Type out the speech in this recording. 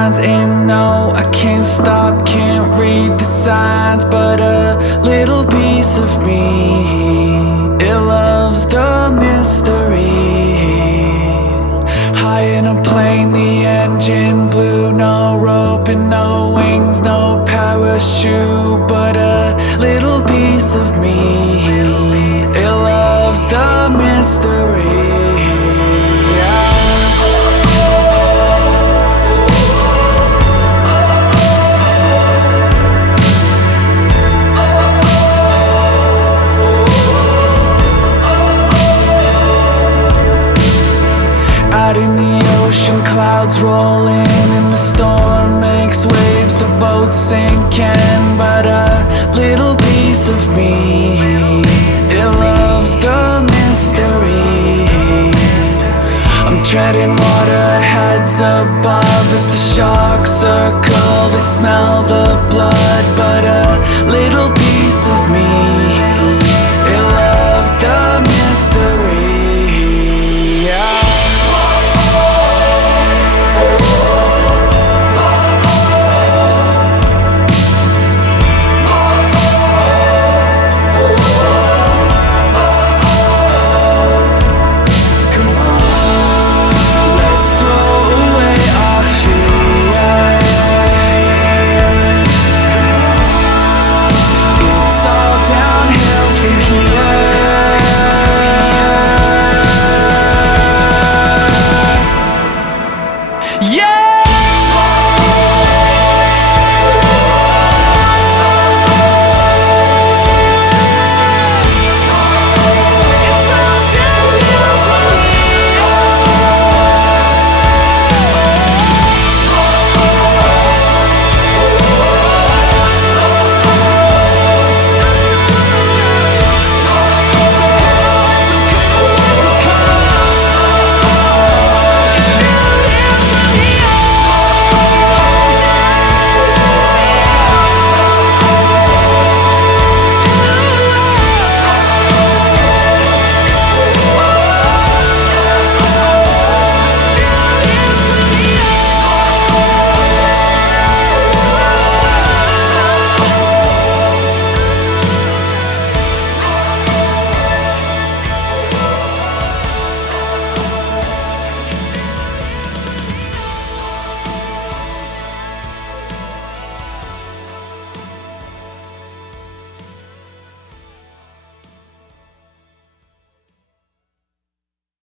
minds. And no, I can't stop, can't read the signs, but a little piece of me, it loves the mystery. High in a plane, the engine blew, no rope and no wings, no parachute, but a little piece of me, it loves the mystery. Out in the ocean, clouds rolling and the storm makes waves, the boat's sinking, but a little piece of me, it loves the mystery. I'm treading water, heads above as the sharks circle, they smell the blood, but a little piece of me, it loves the mystery. Yeah!